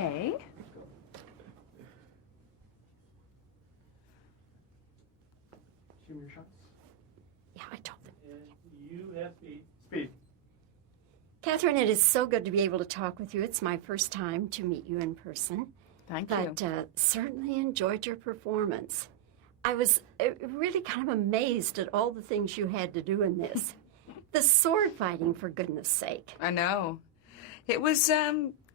Okay. Shoot your shots. Yeah, I told them. You have speed. Speed. Catherine, it is so good to be able to talk with you. It's my first time to meet you in person. Thank you. But certainly enjoyed your performance. I was really kind of amazed at all the things you had to do in this. The sword fighting, for goodness sake. I know. It was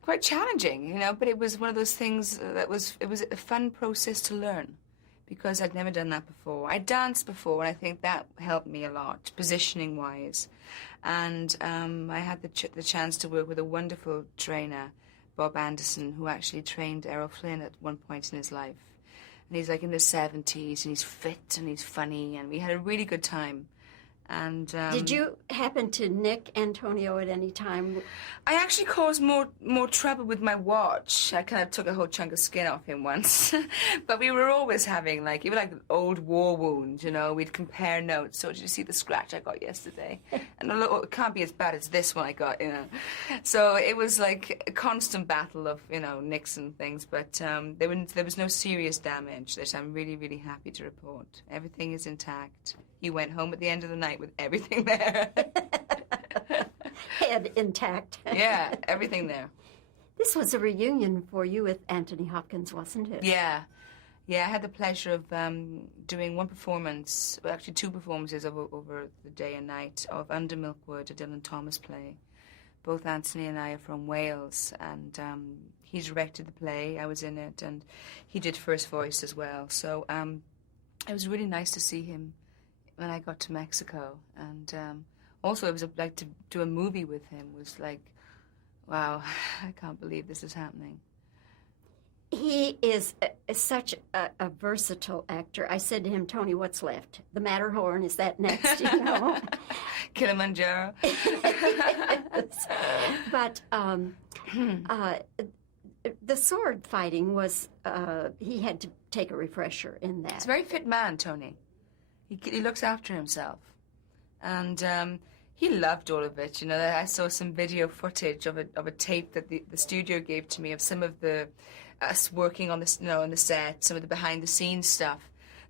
quite challenging, you know, but it was one of those things it was a fun process to learn because I'd never done that before. I danced before, and I think that helped me a lot, positioning-wise. And I had the chance to work with a wonderful trainer, Bob Anderson, who actually trained Errol Flynn at one point in his life. And he's like in his 70s, and he's fit, and he's funny, and we had a really good time. And did you happen to nick Antonio at any time? I actually caused more trouble with my watch. I kind of took a whole chunk of skin off him once. But we were always having, like, even like an old war wound, you know. We'd compare notes. So did you see the scratch I got yesterday? And it can't be as bad as this one I got, you know. So it was like a constant battle of, you know, nicks and things. But there was no serious damage that I'm really, really happy to report. Everything is intact. He went home at the end of the night with everything there. Head intact. Yeah, everything there. This was a reunion for you with Anthony Hopkins, wasn't it? Yeah. Yeah, I had the pleasure of doing one performance, well, actually two performances over the day and night of Under Milkwood, a Dylan Thomas play. Both Anthony and I are from Wales, and he directed the play. I was in it, and he did first voice as well. So it was really nice to see him when I got to Mexico, and also it was like to do a movie with him was like, wow, I can't believe this is happening. He is such a versatile actor. I said to him, Tony, what's left? The Matterhorn, is that next, you know? Kilimanjaro. Yes. But the sword fighting was, he had to take a refresher in that. He's a very fit man, Tony. He looks after himself. And he loved all of it. You know, I saw some video footage of a tape that the studio gave to me of some of us working on this, you know, on the set, some of the behind-the-scenes stuff.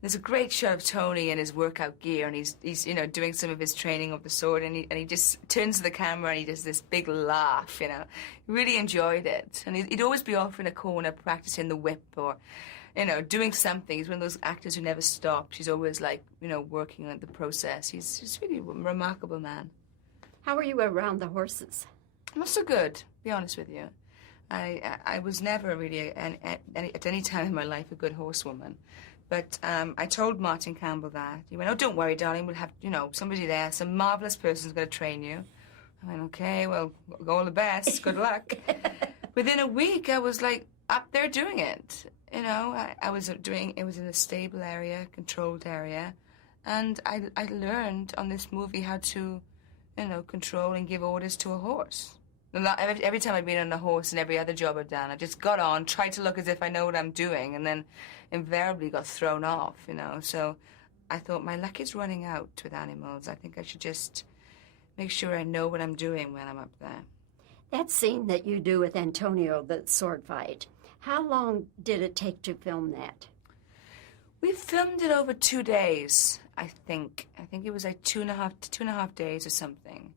There's a great shot of Tony in his workout gear, and he's you know, doing some of his training of the sword, and he just turns to the camera and he does this big laugh, you know. He really enjoyed it. And he'd always be off in a corner practicing the whip or, you know, doing something. He's one of those actors who never stops. He's always, like, you know, working on the process. He's just really a remarkable man. How were you around the horses? Not so good, to be honest with you. I was never really, at any time in my life, a good horsewoman. But I told Martin Campbell that. He went, oh, don't worry, darling, we'll have, you know, somebody there, some marvellous person's going to train you. I went, okay, well, all the best, good luck. Within a week, I was, like, up there doing it. You know, I was doing, it was in a stable area, controlled area. And I learned on this movie how to, you know, control and give orders to a horse. Every time I'd been on a horse and every other job I'd done, I just got on, tried to look as if I know what I'm doing, and then invariably got thrown off, you know. So I thought, my luck is running out with animals. I think I should just make sure I know what I'm doing when I'm up there. That scene that you do with Antonio, the sword fight, how long did it take to film that? We filmed it over 2 days, I think. I think it was like two and a half days or something.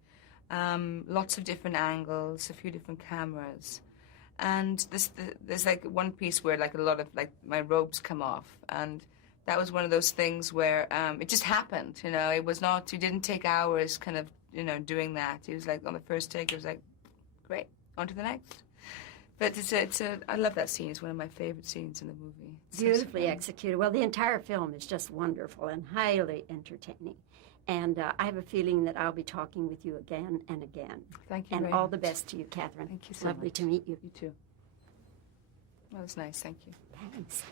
Lots of different angles, a few different cameras. And there's like one piece where like a lot of like my robes come off, and that was one of those things where it just happened, you know. It was not, you didn't take hours kind of, you know, doing that. It was like on the first take, it was like, great, on to the next. But I love that scene. It's one of my favorite scenes in the movie. It's beautifully executed. Well, the entire film is just wonderful and highly entertaining. And I have a feeling that I'll be talking with you again and again. Thank you. And all the best to you, Catherine. Thank you so Lovely much. to meet you. You too. That was nice. Thank you. Thanks.